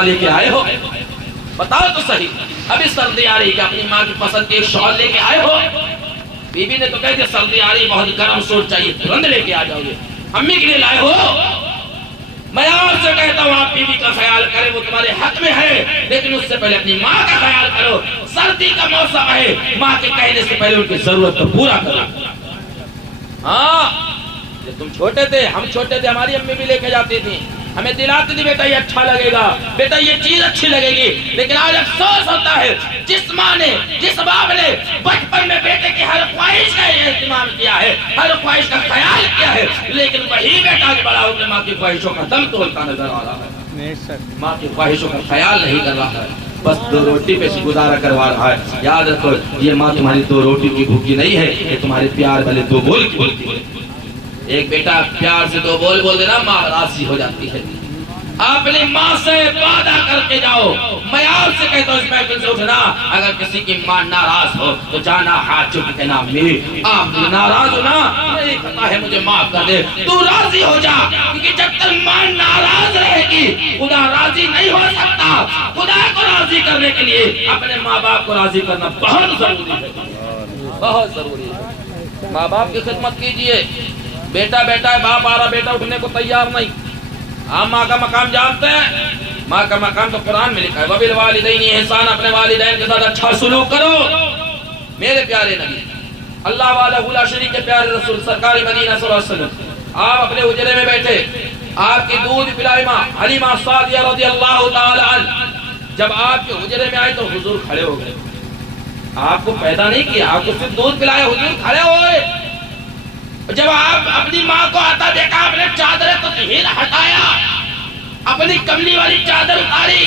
جوڑا لے کے آئے ہو؟ بتاؤ تو صحیح. ابھی سردی آ رہی کہ اپنی ماں کی پسند کے ایک شال لے کے آئے ہو؟ بیوی نے تو کہہ دیا سردی آ رہی بہت گرم سوٹ چاہیے ترنت لے کے آ جاؤ گے. امی کے لیے لائے ہو؟ میں آپ سے کہتا ہوں آپ بیوی کا خیال کریں، وہ تمہارے حق میں ہے، لیکن اس سے پہلے اپنی ماں کا خیال کرو. سردی کا موسم ہے، ماں کے کہنے سے پہلے ان کی ضرورت کو پورا کرو. ہاں جب تم چھوٹے تھے، ہم چھوٹے تھے، ہماری امی بھی لے کے جاتی تھی، ہمیں دلاتی تھی بیٹا یہ اچھا لگے گا، بیٹا یہ چیز اچھی لگے گی. لیکن آج افسوس ہوتا ہے جس ماں نے، جس باپ نے بچپن میں بیٹے کی ہر خواہش کا اہتمام کیا ہے، ہر خواہش کا خیال کیا ہے، لیکن وہی بیٹا آج بڑا ہو کے ماں کی خواہشوں کا دم تولتا نظر آ رہا ہے، ماں کی خواہشوں کا خیال نہیں کر رہا ہے، بس 2 روٹی پہ سے گزارا کروا رہا ہے. یاد رکھو یہ ماں تمہاری 2 روٹی کی بھوکی نہیں ہے، یہ تمہارے پیار والے 2 بول کی بھوکی ہے. ایک بیٹا پیار سے 2 بول بول دینا ماں راضی ہو جاتی ہے. اپنی ماں سے وعدہ کر کے جاؤ. میں آپ سے کہتا ہوں اس محفل سے اٹھنا، اگر کسی کی ماں ناراض ہو تو جانا ہاتھ چک کے کہنا امی آپ ناراض ہو نا، میری خطا ہے مجھے معاف کر دے. تو راضی ہو جا، کیونکہ جب تک ماں ناراض رہے گی خدا راضی نہیں ہو سکتا. خدا کو راضی کرنے کے لیے اپنے ماں باپ کو راضی کرنا بہت ضروری ہے، بہت ضروری ہے. ماں باپ کی خدمت کیجئے. بیٹا بیٹا ہے، باپ آ رہا، بیٹا اٹھنے کو تیار نہیں. آپ ماں کا مقام جانتے ہیں؟ ماں کا مقام تو قرآن میں لکھا ہے وَبِالْوَالِدَيْنِ احسانا، اپنے والدین کے ساتھ اچھا سلوک کرو. میرے پیارے نبی اللہ وحدہ لا شریک کے پیارے رسول سرکار مدینہ صلی اللہ علیہ وسلم آپ اپنے حجرے میں بیٹھے، آپ کی دودھ پلائی ماں حلیمہ سعدیہ رضی اللہ تعالی عنہ جب آپ کے حجرے میں آئی تو حضور کھڑے ہو گئے. آپ کو پیدا نہیں کیا، آپ کو صرف دودھ پلایا، حضور کھڑے ہوئے. جب آپ اپنی ماں کو آتا دیکھا، آپ نے چادر تطہیر ہٹایا، اپنی کملی والی چادر اتاری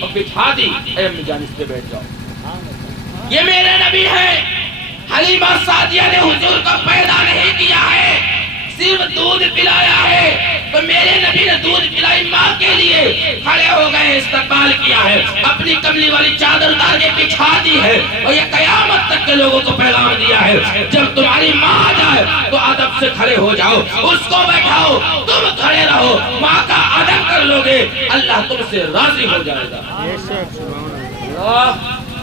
اور بچھا دی. اے امی جان اس پہ بیٹھ جاؤ. یہ میرے نبی ہیں. حلیمہ سعدیہ نے حضور کو پیدا نہیں کیا ہے، صرف دودھ پلایا ہے. تو میرے نبی نے دودھ پلائی ماں کے لیے، کھڑے ہو گئے، استقبال کیا ہے، اپنی کملی والی چادر اتار کے بچھا دی ہے، اور یہ قیامت تک کے لوگوں کو پیغام دیا ہے جب تمہاری ماں آ جائے تو ادب سے کھڑے ہو جاؤ، اس کو بیٹھاؤ، تم کھڑے رہو. ماں کا ادب کر لو گے اللہ تم سے راضی ہو جائے گا،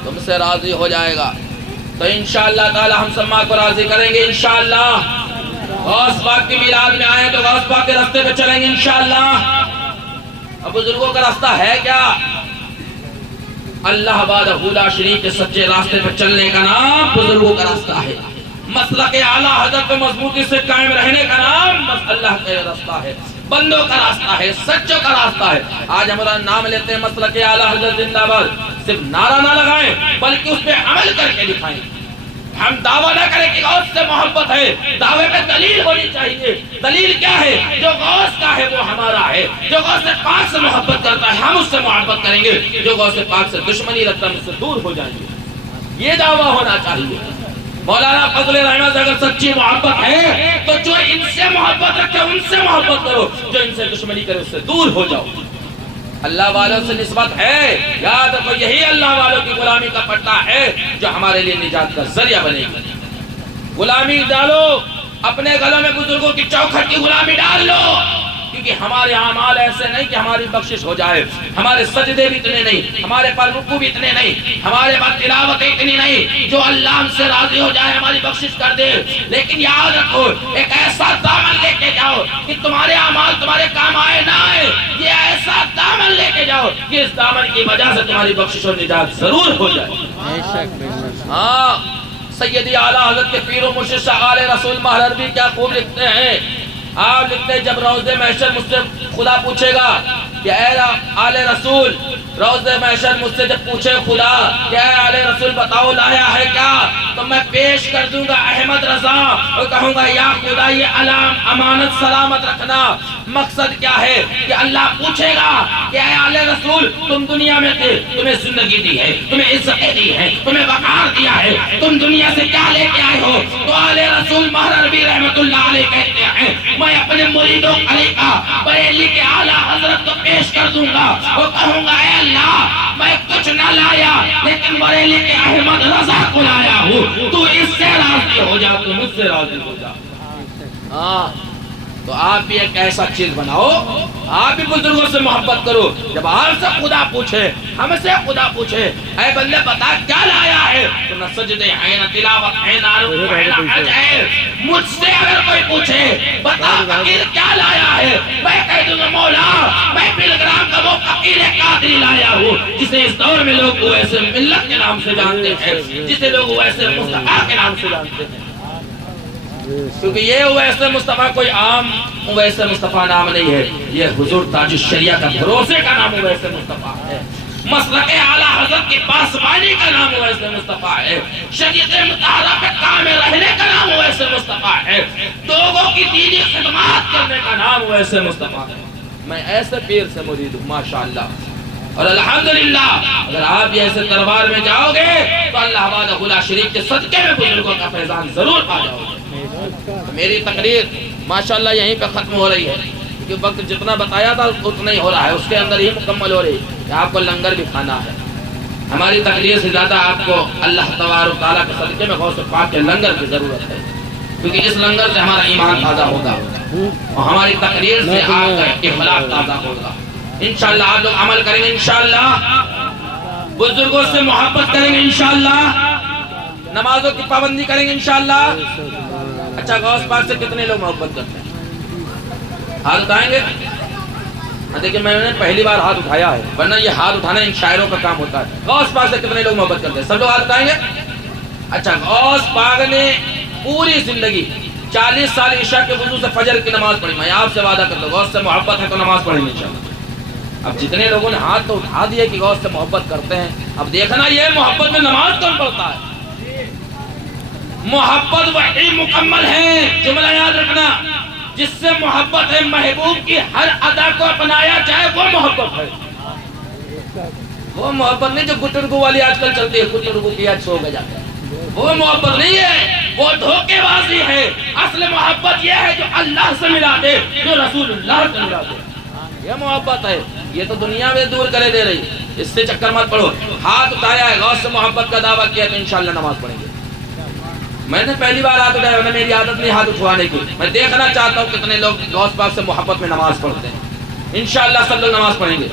تم سے راضی ہو جائے گا. تو انشاءاللہ تعالی ہم سب ماں کو راضی کریں گے انشاءاللہ. غوث پاک کی میلاد میں آئے تو غوث پاک کے راستے پہ چلیں گے انشاءاللہ. اب بزرگوں کا راستہ ہے کیا؟ اللہ وحدہ لا شریک کے سچے راستے پہ چلنے کا نام بزرگوں کا راستہ ہے. مسلک اعلیٰ حضرت پہ مضبوطی سے قائم رہنے کا نام بس اللہ کا راستہ ہے، بندوں کا راستہ ہے، سچوں کا راستہ ہے. آج ہمارا نام لیتے ہیں مسلک اعلیٰ حضرت زندہ باد، صرف نعرہ نہ لگائیں بلکہ اس پہ عمل کر کے دکھائیں. ہم دعویٰ نہ کریں کہ غوث سے محبت ہے، دعوے پہ دلیل ہونی چاہیے. دلیل کیا ہے؟ جو غوث کا ہے وہ ہمارا ہے. جو غوث پاک سے محبت کرتا ہے ہم اس سے محبت کریں گے، جو غوث پاک سے دشمنی رکھتا ہے ہم اس سے دور ہو جائیں گے. یہ دعویٰ ہونا چاہیے. مولانا فضل الرحمن سے اگر سچی محبت ہے تو جو ان سے محبت رکھے ان سے محبت کرو، جو ان سے دشمنی کرے اس سے دور ہو جاؤ. اللہ والوں سے نسبت ہے، یاد رکھو یہی اللہ والوں کی غلامی کا پٹا ہے جو ہمارے لیے نجات کا ذریعہ بنے گی. غلامی ڈالو اپنے گلوں میں، بزرگوں کی چوکھٹ کی غلامی ڈال لو، کیونکہ ہمارے اعمال ایسے نہیں کہ ہماری بخشش ہو جائے. ہمارے سجدے بھی اتنے نہیں، ہمارے پر رکوع بھی اتنے نہیں، ہمارے پاس تلاوت اتنی نہیں جو اللہ ہم سے راضی ہو جائے ہماری بخشش کر دے. لیکن یاد رکھو ایک ایسا دامن لے کے جاؤ کہ تمہارے اعمال تمہارے کام آئے نہ آئے. یہ ایسا دامن لے کے جاؤ کہ اس دامن کی وجہ سے تمہاری بخشش اور نجات ضرور ہو جائے. ہاں سیدی اعلیٰ حضرت کے پیر و مرشد شاہ آل رسول مہرروی کیا خوب لکھتے ہیں. آپ لکھتے ہیں جب روز محشر مجھ سے خدا پوچھے گا کہ اے آل رسول، روز محشر مجھ سے جب پوچھے خدا کہ اے آل رسول بتاؤ لایا ہے کیا، تو میں پیش کر دوں گا احمد رضا اور کہوں گا یا خدا یہ علام امانت سلامت رکھنا. مقصد کیا ہے کہ اللہ پوچھے گا کہ اے آل رسول تم دنیا میں تھے، تمہیں زندگی دی ہے، تمہیں عزتیں دی ہے، تمہیں وقار دیا ہے، تم دنیا سے کیا لے کے آئے ہو؟ تو آل رسول مہرروی رحمت اللہ علیہ کہتے ہیں میں اپنے مریدوں طریقہ بریلی کے اعلیٰ حضرت کو پیش کر دوں گا اور کہوں گا اے اللہ میں کچھ نہ لایا لیکن بریلی کے احمد رضا کو لایا ہوں، تو اس سے راضی ہو جا، تو مجھ سے راضی ہو جا. تو آپ بھی ایک ایسا چیز بناؤ، آپ بھی بزرگوں سے محبت کرو. جب آپ سے خدا پوچھے، ہم سے خدا پوچھے اے بندے بتا کیا لایا ہے، تو نہ سجدے ہیں نہ تلاوت ہے نہ رکوع ہے نہ حج ہے. مجھ سے اگر کوئی پوچھے بتا فقیر کیا لایا ہے، میں کہہ دوں گا مولا میں پلگرام کا وہ فقیر قادری لایا ہوں جسے اس دور میں لوگ اویس ملت کے نام سے جانتے ہیں، جسے لوگ اویس مصطفیٰ کے نام سے جانتے ہیں. کیونکہ یہ اویس مصطفیٰ کوئی عام اویس مصطفیٰ نام نہیں ہے، یہ حضور تاج الشریعہ کا بھروسے کا نام اویس مصطفیٰ ہے. مسلک اعلیٰ حضرت کی پاسبانی کا نام اویس مصطفیٰ ہے. شریعت مطہرہ پہ قائم رہنے کا نام اویس مصطفیٰ ہے. لوگوں کی دینی خدمات کرنے کا نام اویس مصطفیٰ ہے. میں ایسے پیر سے مرید ہوں ماشاءاللہ. اور الحمدللہ اگر آپ ایسے دربار میں جاؤ گے تو اللہ وحدہ لا شریک کے صدقے میں بزرگوں کا فیضان ضرور پا جاؤ گے. میری تقریر ماشاءاللہ یہیں پہ ختم ہو رہی ہے کیونکہ وقت جتنا بتایا تھا اتنا ہی ہو رہا ہے، اس کے اندر ہی مکمل ہو رہی ہے کہ آپ کو لنگر بھی کھانا ہے. ہماری تقریر سے زیادہ آپ کو اللہ تبارک و تعالیٰ کے صدقے میں غوث پاک کے لنگر کی ضرورت ہے، کیونکہ اس لنگر سے ہمارا ایمان تازہ ہوگا اور ہماری تقریر سے آپ کا اخلاق تازہ ہوگا. انشاءاللہ آپ لوگ عمل کریں گے، انشاءاللہ بزرگوں سے محبت کریں گے، انشاءاللہ نمازوں کی پابندی کریں گے انشاءاللہ. اچھا غوث پاک سے کتنے لوگ محبت کرتے ہیں؟ ہاتھ اٹھائیں گے؟ دیکھیں میں نے پہلی بار ہاتھ اٹھایا ہے، ورنہ یہ ہاتھ اٹھانا ان شاعروں کا کام ہوتا ہے. غوث پاک سے کتنے لوگ محبت کرتے ہیں؟ سب لوگ ہاتھ اٹھائیں گے. اچھا غوث پاک نے پوری زندگی 40 سال عشاء کے وضو سے فجر کی نماز پڑھی. میں آپ سے وعدہ کرتا ہوں غوث سے محبت ہے تو نماز پڑھیں گے انشاءاللہ. اب جتنے لوگوں نے ہاتھ تو اٹھا دیے کہ غوث سے محبت کرتے ہیں، اب دیکھنا یہ محبت میں نماز کون پڑھتا ہے. محبت وہی مکمل ہے، جملہ یاد رکھنا، جس سے محبت ہے محبوب کی ہر ادا کو اپنایا جائے وہ محبت ہے. وہ محبت نہیں جو گٹرگو والی آج کل چلتی ہے، گٹرگو کی آج سو گئے جاتے ہیں، وہ محبت نہیں ہے، وہ دھوکے بازی ہے. اصل محبت یہ ہے جو اللہ سے ملا دے، جو رسول اللہ سے ملا دے، یہ محبت ہے. یہ تو دنیا میں دور کرے دے رہی، اس سے چکر مت پڑھو. ہاتھ اٹھایا ہے، غوث سے محبت کا دعویٰ کیا تو انشاءاللہ نماز پڑھیں گے. میں نے پہلی بار ہاتھ اٹھایا، میری عادت نہیں ہاتھ اٹھوانے کی. میں دیکھنا چاہتا ہوں کتنے لوگ غوث پاک سے محبت میں نماز پڑھتے ہیں. انشاءاللہ سب لوگ نماز پڑھیں گے.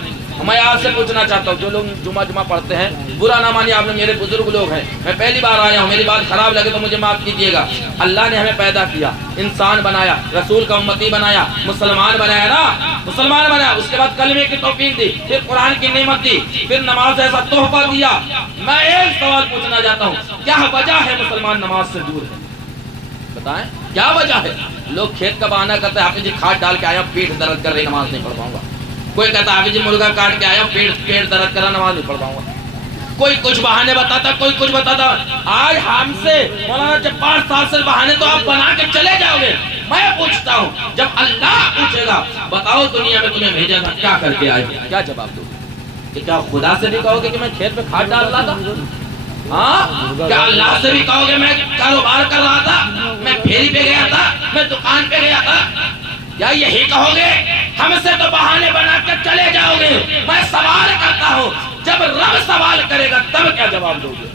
میں آپ سے پوچھنا چاہتا ہوں جو لوگ جمعہ پڑھتے ہیں، برا نہ مانیے، آپ نے میرے بزرگ لوگ ہیں، میں پہلی بار آیا ہوں، میری بات خراب لگے تو مجھے معاف کیجیے گا. اللہ نے ہمیں پیدا کیا، انسان بنایا، رسول کا امتی بنایا، مسلمان بنایا نا، مسلمان بنایا، اس کے بعد کلمے کی توفیق دی، پھر قرآن کی نعمت دی، پھر نماز ایسا تحفہ دیا. میں ایک سوال پوچھنا چاہتا ہوں، کیا وجہ ہے مسلمان نماز سے دور ہے؟ بتائیں کیا وجہ ہے؟ لوگ کھیت کا بہانہ کرتے ہیں، حافظ جی کھاد ڈال کے آیا پیٹ درد کر رہی نماز نہیں پڑھ پاؤں گا. کوئی کہتا حافظ جی مرغا کاٹ کے آیا پیٹ درد کر رہا نماز نہیں پڑھ پاؤں گا. کوئی کچھ بہانے بتاتا، کوئی کچھ بتاتا. آج ہم سے مولانا جبار صاحب سے بہانے تو آپ بنا کے چلے جاؤ گے. میں پوچھتا ہوں جب اللہ پوچھے گا بتاؤ دنیا میں تمہیں بھیجا تھا کیا کر کے آئے، کیا جواب دو گے؟ کہ کیا خدا سے بھی کہو گے کہ میں کھیت میں کھاد ڈال رہا تھا؟ ہاں کیا اللہ سے بھی کہو گے میں کاروبار کر رہا تھا، میں پھیری پہ گیا تھا، میں دکان پہ گیا تھا؟ یا یہی کہو گے ہم سے تو بہانے بنا کر چلے جاؤ گے؟ میں سوال کرتا ہوں جب رب سوال کرے گا تب کیا جواب دو گے؟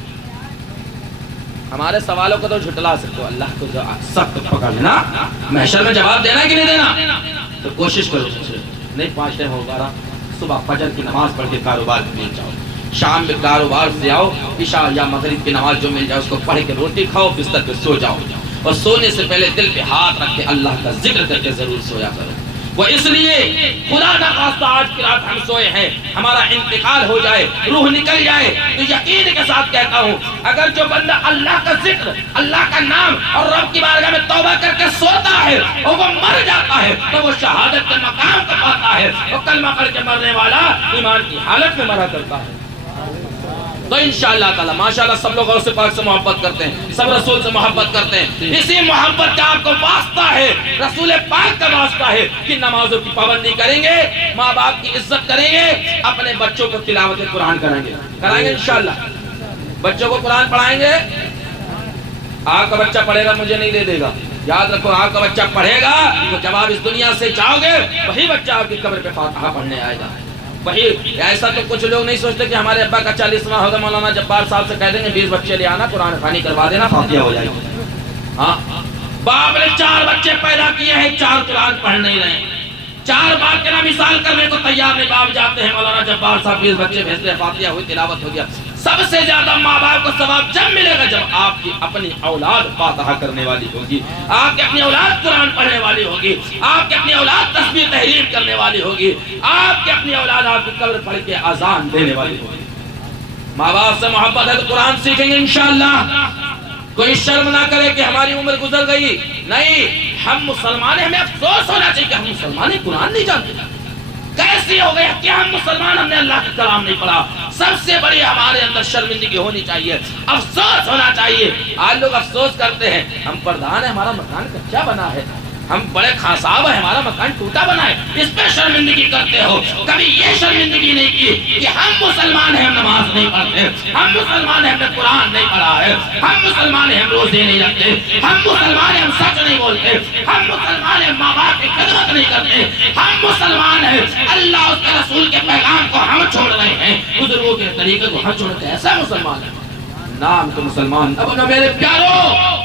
ہمارے سوالوں کو تو جھٹلا سکتے ہو، اللہ کو سخت پکڑ لینا، محشر میں جواب دینا کہ نہیں دینا؟ تو کوشش کرو نہیں 5 ٹائم ہوگا، صبح فجر کی نماز پڑھ کے کاروبار پہ مل جاؤ، شام میں کاروبار سے آؤ، عشاء یا مغرب کی نماز جو مل جائے اس کو پڑھ کے روٹی کھاؤ، بستر پہ سو جاؤ، اور سونے سے پہلے دل پہ ہاتھ رکھ کے اللہ کا ذکر کر کے ضرور سویا کرو. وہ اس لیے خدا نہ خواستہ آج کی رات ہم سوئے ہیں، ہمارا انتقال ہو جائے، روح نکل جائے تو یقین کے ساتھ کہتا ہوں اگر جو بندہ اللہ کا ذکر، اللہ کا نام اور رب کی بارگاہ میں توبہ کر کے سوتا ہے اور وہ مر جاتا ہے تو وہ شہادت کے مقام کو پاتا ہے. اور کلمہ پڑھ کے مرنے والا ایمان کی حالت میں مرا کرتا ہے. تو انشاءاللہ تعالی ماشاءاللہ سب لوگ غوث پاک سے محبت کرتے ہیں، سب رسول سے محبت کرتے ہیں. اسی محبت کا آپ کو واسطہ ہے، رسول پاک کا واسطہ ہے کہ نمازوں کی پابندی کریں گے، ماں باپ کی عزت کریں گے، اپنے بچوں کو تلاوت قرآن کرائیں گے انشاءاللہ. بچوں کو قرآن پڑھائیں گے. آپ کا بچہ پڑھے گا مجھے نہیں دے دے گا، یاد رکھو آپ کا بچہ پڑھے گا تو جب آپ اس دنیا سے جاؤ گے وہی بچہ آپ کی قبر پہ فاتحہ پڑھنے آئے گا. وہی ایسا تو کچھ لوگ نہیں سوچتے کہ ہمارے ابا کا 40واں ہوگا، مولانا جبار صاحب سے کہہ دیں گے 20 بچے لے آنا، قرآن خوانی کروا دینا، فاتحہ ہو جائے گی. ہاں باپ نے 4 بچے پیدا کیے ہیں، 4 قرآن پڑھ نہیں رہے ہیں، 4 باپ کے نام مثال کرنے کو تیار نہیں، باپ جاتے ہیں مولانا جبار صاحب 20 بچے بھیجتے ہیں، فاتحہ ہوئی، تلاوت ہو گیا۔ سب سے زیادہ ماں باپ کو ثواب جب ملے گا جب آپ کی اپنی اولاد فاتحہ کرنے والی ہوگی، آپ کی اپنی اولاد قرآن پڑھنے والی ہوگی، آپ کی اپنی اولاد تسبیح تحلیل کرنے والی ہوگی، آپ کی اپنی اولاد آپ کی قبر پڑھ کے اذان دینے والی ہوگی۔ ماں باپ سے محبت ہے تو قرآن سیکھیں گے انشاءاللہ۔ کوئی شرم نہ کرے کہ ہماری عمر گزر گئی، نہیں، ہم مسلمان ہیں، ہمیں افسوس ہونا چاہیے کہ ہم مسلمان ہیں، قرآن نہیں جانتے۔ کیسے ہو گیا کہ ہم مسلمان، ہم نے اللہ کا کلام نہیں پڑھا؟ سب سے بڑی ہمارے اندر شرمندگی ہونی چاہیے، افسوس ہونا چاہیے۔ آج لوگ افسوس کرتے ہیں، ہم پردھان ہیں، ہمارا مکان کچا بنا ہے، ہم بڑے خان صاحب ہیں، ہمارا مکان ٹوٹا بنا ہے، اس پہ شرمندگی کرتے ہو۔ کبھی یہ شرمندگی نہیں کی کہ ہم مسلمان ہیں، ہم نماز نہیں پڑھتے، ہم مسلمان ہیں، ہم نے قرآن نہیں پڑھا ہے، ہم مسلمان ہیں، ہم روزے نہیں رکھتے، ہم مسلمان ہیں، ہم سچ نہیں بولتے، ہم مسلمان ہیں، ماں باپ کی خدمت نہیں کرتے، ہم مسلمان ہیں، اللہ اس کے رسول کے پیغام کو ہم چھوڑ رہے ہیں، بزرگوں کے طریقے کو ہم چھوڑ رہے ہیں۔ ایسا مسلمان ہے نام تو مسلمان۔ اب نہ میرے پیارو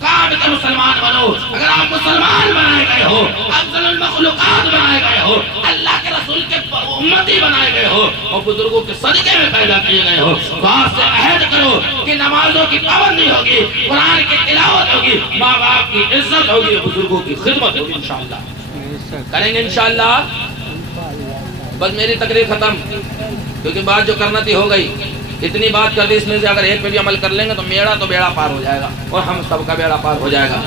کام کے مسلمان بنو۔ اگر آپ مسلمان بنائے گئے ہو، افضل المخلوقات بنائے گئے ہو، اللہ کے رسول کے امتی بنائے گئے ہو اور بزرگوں کے صدقے میں پیدا کیے گئے ہو، تو آپ سے عہد کرو کہ نمازوں کی پابندی ہوگی، قرآن کی تلاوت ہوگی، ماں باپ کی عزت ہوگی، بزرگوں کی خدمت ہوگی انشاءاللہ۔ کریں گے انشاءاللہ۔ بس میری تقریر ختم، کیونکہ بات جو کرنا تھی ہو گئی۔ اتنی بات کر دی، اس میں سے اگر ایک پہ بھی عمل کر لیں گے تو میرا تو بیڑا پار ہو جائے گا اور ہم سب کا بیڑا پار ہو جائے گا۔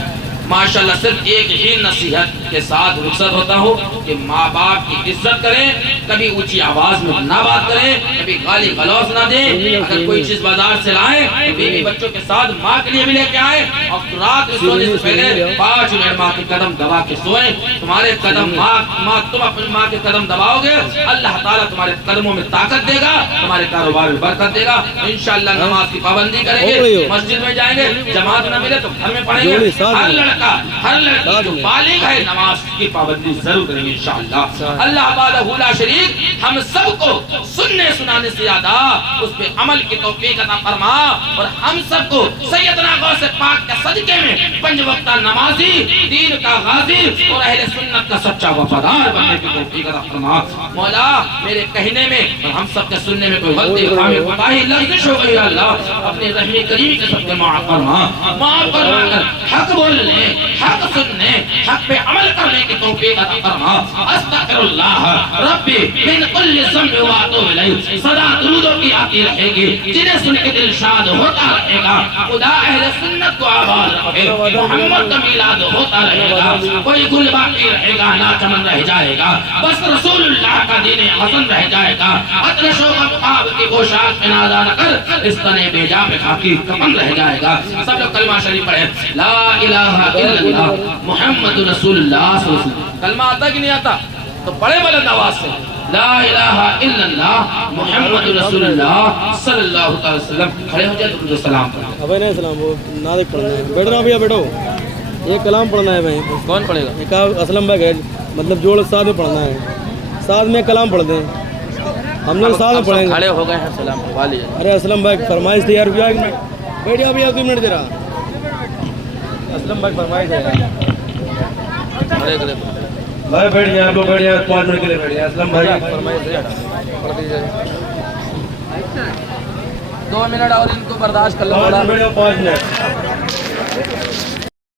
ماشاءاللہ صرف ایک ہی نصیحت کے ساتھ رخصت ہوتا ہوں کہ ماں باپ کی عزت کریں، کبھی اونچی آواز میں نہ بات کریں، کبھی گالی گلوچ نہ دیں۔ اگر کوئی چیز بازار سے لائیں تو بیوی بچوں کے ساتھ ماں کے لیے بھی لے کے آئیں، اور رات میں سونے سے پہلے 5 منٹ ماں کے قدم دبا کے سوئیں۔ تمہارے قدم تم اپنی ماں کے قدم دباؤ گے، اللہ تعالیٰ تمہارے قدموں میں طاقت دے گا، تمہارے کاروبار میں برکت دے گا۔ انشاءاللہ نماز کی پابندی کریں گے، مسجد میں جائیں گے، جماعت نہ ملے تو گھر میں پڑھیں گے۔ ہر لڑکی جو بالغ ہے نماز کی پابندی ضرور کریں گے انشاءاللہ۔ اللہ وحدہ لا شریک ہم سب کو سننے سنانے سے زیادہ اس پہ عمل کی توفیق عطا فرما، اور ہم سب کو سیدنا غوث پاک کے صدقے میں 5 وقتہ نمازی، دین کا غازی اور اہل سنت کا سچا وفادار بننے کی توفیق عطا فرما۔ مولا میرے کہنے میں اور ہم سب کے سننے میں کوئی غلطی خامی کوتاہی لغزش ہو گئی، اللہ اپنی رحمی کریمی کے سب کے معاف فرما، معاف فرما کر حق بولنے، حق سننے، حق پہ عمل کرنے کی توفیق عطا فرما۔ استغفر اللہ ربی من کل ذنب واتوب الیہ، صدا درودوں کی آتی رہے گی، جنہیں سن کے دل شاد ہوتا رہے گا۔ خدا اہل سنت کو آباد رکھے، محمد کا میلاد ہوتا رہے گا، کوئی گل باقی رہے گا نہ چمن رہ جائے گا، بس رسول اللہ کا دین حسن رہ جائے گا۔ اطرش و مقاب کی پوشاک پہ نازا نہ کر، اس تنے بیجا پہ خاکی کفن رہ جائے گا۔ سب لوگ کلمہ شریف پڑھیں، لا الہ الا اللہ محمد رسول اللہ صلی اللہ علیہ وسلم۔ کلمہ آتا کہ نہیں آتا تو پڑھے بلند آواز سے، لا الہ الا اللہ محمد رسول اللہ صلی اللہ علیہ وسلم۔ کھڑے ہو جائے تو سلام پڑھیں۔ ابھی نہیں سلام، وہ نازک پڑھنا ہے، بیٹھنا بھیا بیٹھو، یہ کلام پڑھنا ہے بھائی۔ کون پڑھے گا؟ ایک اسلم بھائی ہے، مطلب جوڑ ساتھ میں پڑھنا ہے، ساتھ میں کلام پڑھ دیں، ہم لوگ ساتھ میں پڑھیں گے۔ کھڑے ہو گئے ہیں، سلام پڑھوا لیجیے۔ ارے اسلم بھائی فرمائش تھی یار، بیٹھ جاؤ بھیا، 2 منٹ دے رہا اسلم بھائی فرمائش ہے کھڑے کرے بھائی، بیٹھ جائیں آپ لوگ، بیٹھ جائیں 5 منٹ کے لیے بیٹھ جائیں۔ اسلم بھائی فرمائش پڑھ دیجیے، 2 منٹ اور ان کو برداشت کر لو، 5 منٹ۔